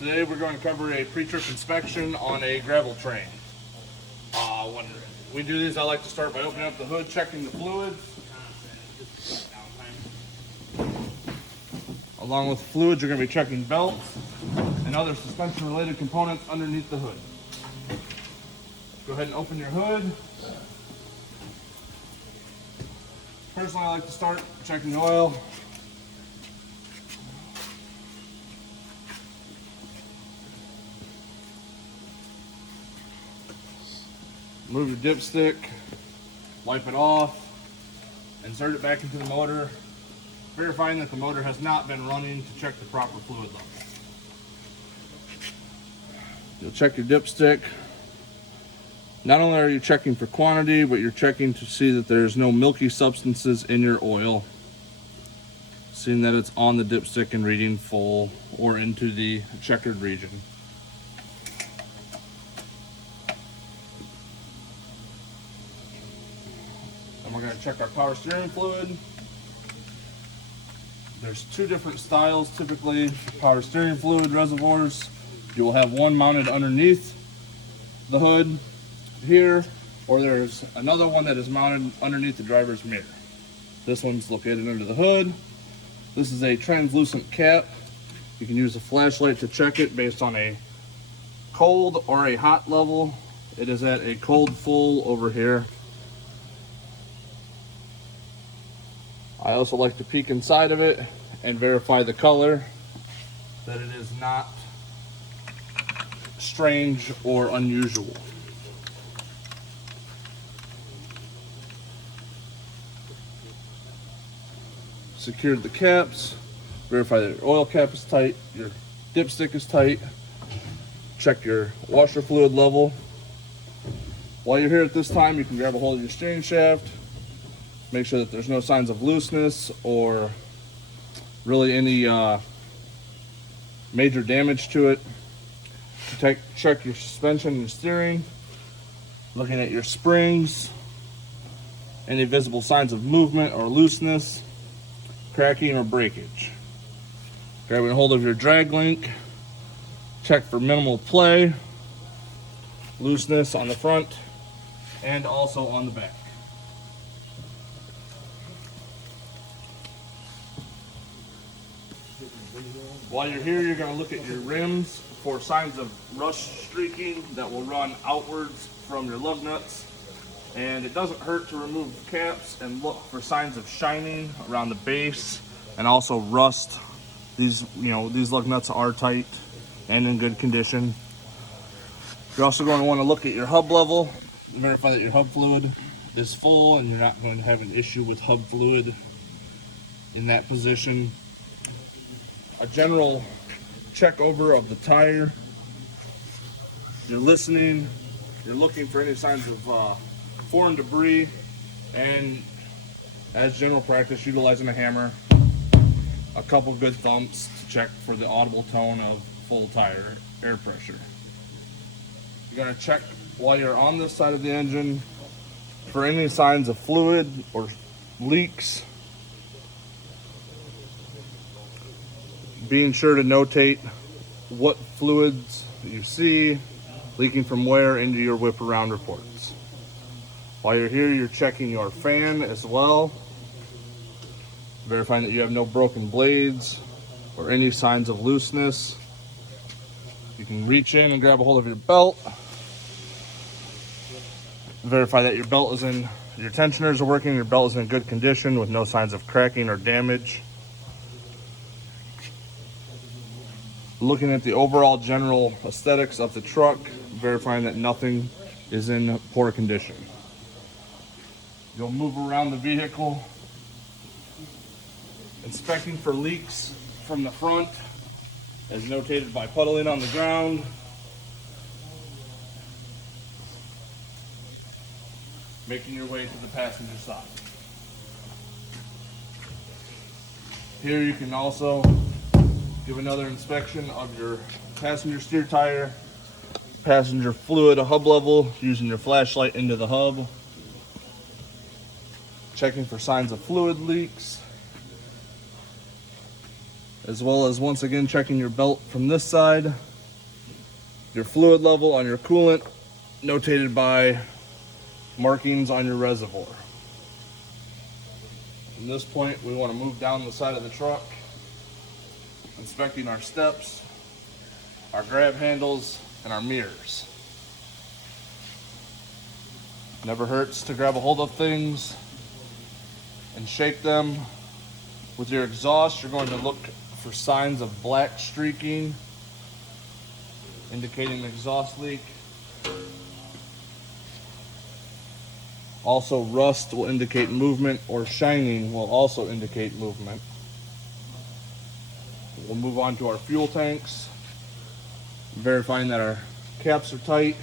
Today we're going to cover a pre-trip inspection on a gravel train. When we do these, I like to start by opening up the hood, checking the fluids. Along with fluids, you're going to be checking belts and other suspension-related components underneath the hood. Go ahead and open your hood. Personally, I like to start checking the oil. Move your dipstick, wipe it off, insert it back into the motor, verifying that the motor has not been running to check the proper fluid level. You'll check your dipstick. Not only are you checking for quantity, but you're checking to see that there's no milky substances in your oil. Seeing that it's on the dipstick and reading full or into the checkered region. We're going to check our power steering fluid. There's two different styles typically, power steering fluid reservoirs. You will have one mounted underneath the hood here, or there's another one that is mounted underneath the driver's mirror. This one's located under the hood. This is a translucent cap. You can use a flashlight to check it based on a cold or a hot level. It is at a cold full over here. I also like to peek inside of it and verify the color, that it is not strange or unusual. Secured the caps, verify that your oil cap is tight, your dipstick is tight, check your washer fluid level. While you're here at this time, you can grab a hold of your steering shaft. Make sure that there's no signs of looseness or really any major damage to it. Check your suspension and steering. Looking at your springs. Any visible signs of movement or looseness, cracking or breakage. Grabbing a hold of your drag link. Check for minimal play, looseness on the front and also on the back. While you're here, you're going to look at your rims for signs of rust streaking that will run outwards from your lug nuts. And it doesn't hurt to remove the caps and look for signs of shining around the base and also rust. These lug nuts are tight and in good condition. You're also going to want to look at your hub level, verify that your hub fluid is full and you're not going to have an issue with hub fluid in that position. A general check over of the tire. You're listening, you're looking for any signs of foreign debris, and as general practice, utilizing a hammer, a couple good thumps to check for the audible tone of full tire air pressure. You're going to check while you're on this side of the engine for any signs of fluid or leaks. Being sure to notate what fluids you see leaking from where into your whip around reports. While you're here, you're checking your fan as well, verifying that you have no broken blades or any signs of looseness. You can reach in and grab a hold of your belt. Verify that your tensioners are working, your belt is in good condition with no signs of cracking or damage. Looking at the overall general aesthetics of the truck, verifying that nothing is in poor condition. You'll move around the vehicle, inspecting for leaks from the front, as notated by puddling on the ground. Making your way to the passenger side. Here you can also give another inspection of your passenger steer tire, passenger fluid hub level, using your flashlight into the hub. Checking for signs of fluid leaks. as well as once again checking your belt from this side, your fluid level on your coolant, notated by markings on your reservoir. From this point, we want to move down the side of the truck, inspecting our steps, our grab handles, and our mirrors. Never hurts to grab a hold of things and shake them. With your exhaust, you're going to look for signs of black streaking, indicating an exhaust leak. Also, rust will indicate movement, or shining will also indicate movement. We'll move on to our fuel tanks, verifying that our caps are tight,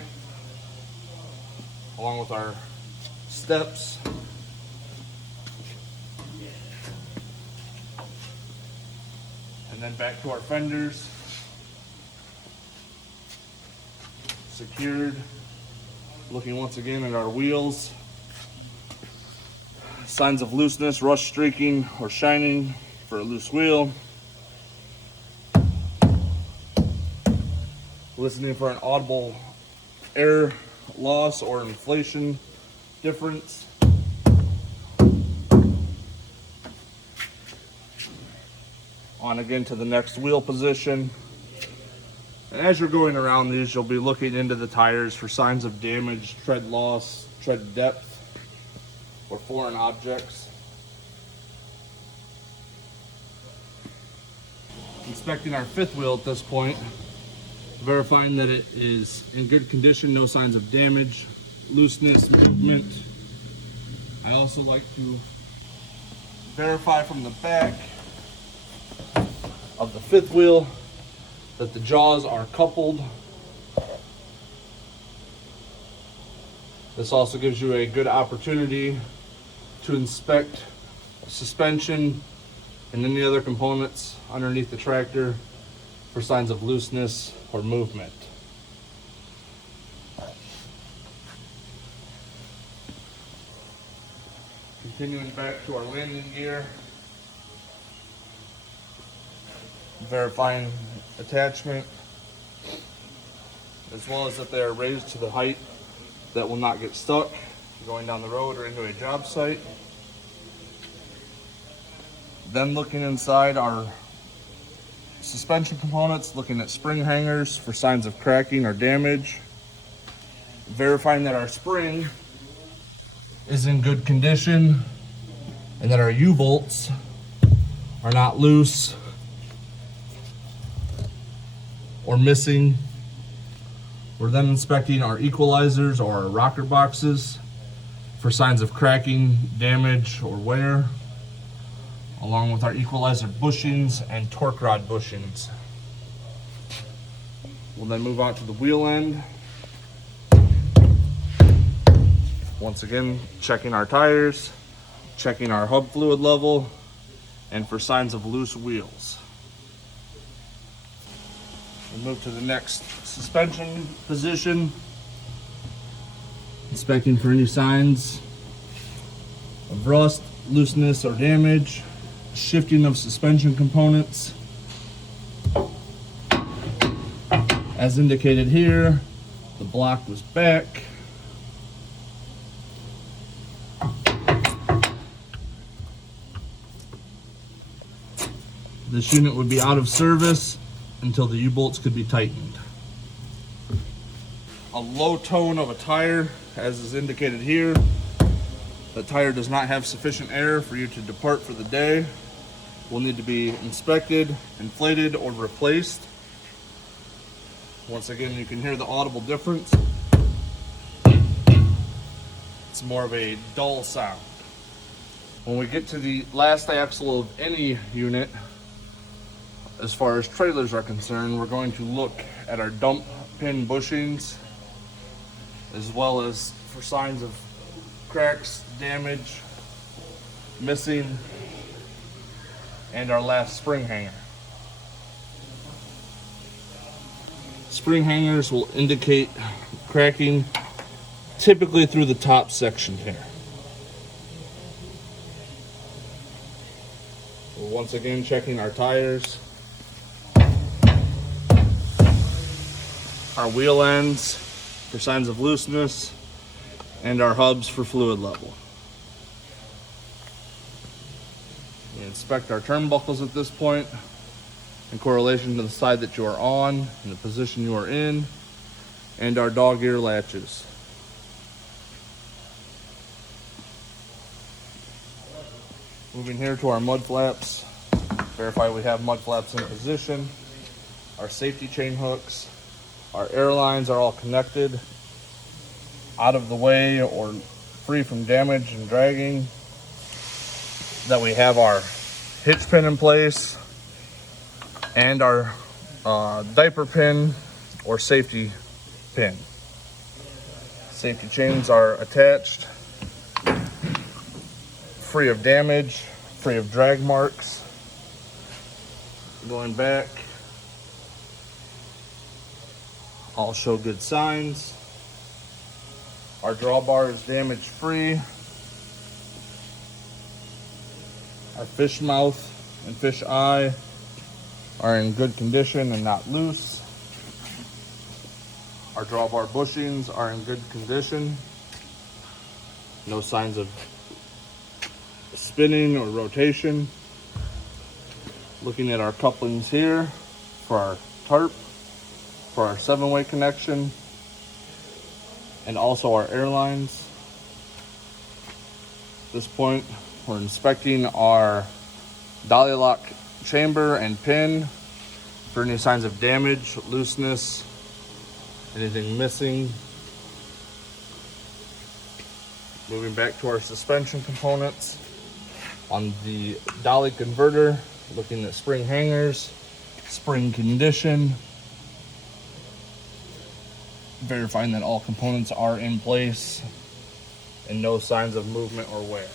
along with our steps. And then back to our fenders, secured. Looking once again at our wheels. Signs of looseness, rust streaking, or shining for a loose wheel. Listening for an audible air loss or inflation difference. On again to the next wheel position. And as you're going around these, you'll be looking into the tires for signs of damage, tread loss, tread depth, or foreign objects. Inspecting our fifth wheel at this point, verifying that it is in good condition, no signs of damage, looseness, movement. I also like to verify from the back of the fifth wheel that the jaws are coupled. This also gives you a good opportunity to inspect suspension and any other components underneath the tractor for signs of looseness or movement. Continuing back to our landing gear, verifying attachment, as well as that they are raised to the height that will not get stuck going down the road or into a job site. Then looking inside our suspension components, looking at spring hangers for signs of cracking or damage, verifying that our spring is in good condition and that our U-bolts are not loose or missing. We're then inspecting our equalizers or our rocker boxes for signs of cracking, damage, or wear, along with our equalizer bushings and torque rod bushings. We'll then move on to the wheel end. Once again, checking our tires, checking our hub fluid level, and for signs of loose wheels. We'll move to the next suspension position, inspecting for any signs of rust, looseness, or damage, shifting of suspension components. As indicated here, the block was back. This unit would be out of service until the U-bolts could be tightened. A low tone of a tire, as is indicated here. The tire does not have sufficient air for you to depart for the day. Will need to be inspected, inflated, or replaced. Once again, you can hear the audible difference. It's more of a dull sound. When we get to the last axle of any unit, as far as trailers are concerned, we're going to look at our dump pin bushings, as well as for signs of cracks, damage, missing, and our last spring hanger. Spring hangers will indicate cracking, typically through the top section here. We're once again checking our tires, our wheel ends for signs of looseness, and our hubs for fluid level. We inspect our turnbuckles at this point in correlation to the side that you are on and the position you are in, and our dog ear latches. Moving here to our mud flaps, verify we have mud flaps in position, our safety chain hooks, our air lines are all connected, out of the way or free from damage and dragging, that we have our hitch pin in place, and our diaper pin or safety pin. Safety chains are attached, free of damage, free of drag marks. Going back, all show good signs. Our drawbar is damage free. Our fish mouth and fish eye are in good condition and not loose. Our drawbar bushings are in good condition. No signs of spinning or rotation. Looking at our couplings here for our tarp, for our 7-way connection, and also our air lines. At this point, we're inspecting our dolly lock chamber and pin for any signs of damage, looseness, anything missing. Moving back to our suspension components. On the dolly converter, looking at spring hangers, spring condition, verifying that all components are in place and no signs of movement or wear.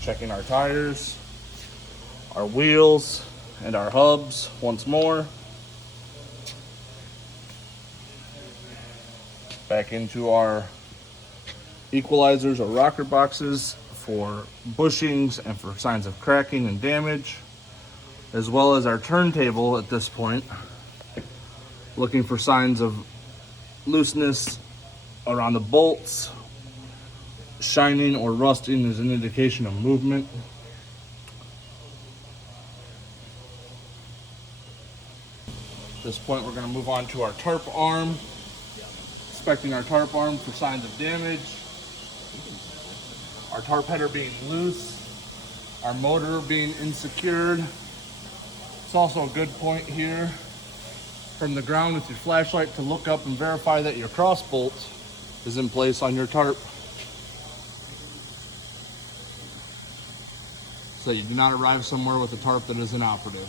Checking our tires, our wheels, and our hubs once more. Back into our equalizers or rocker boxes for bushings and for signs of cracking and damage, as well as our turntable at this point, looking for signs of looseness around the bolts. Shining or rusting is an indication of movement. At this point, we're going to move on to our tarp arm. Inspecting our tarp arm for signs of damage. Our tarp header being loose. Our motor being insecured. It's also a good point here from the ground with your flashlight to look up and verify that your cross bolt is in place on your tarp, so you do not arrive somewhere with a tarp that is inoperative.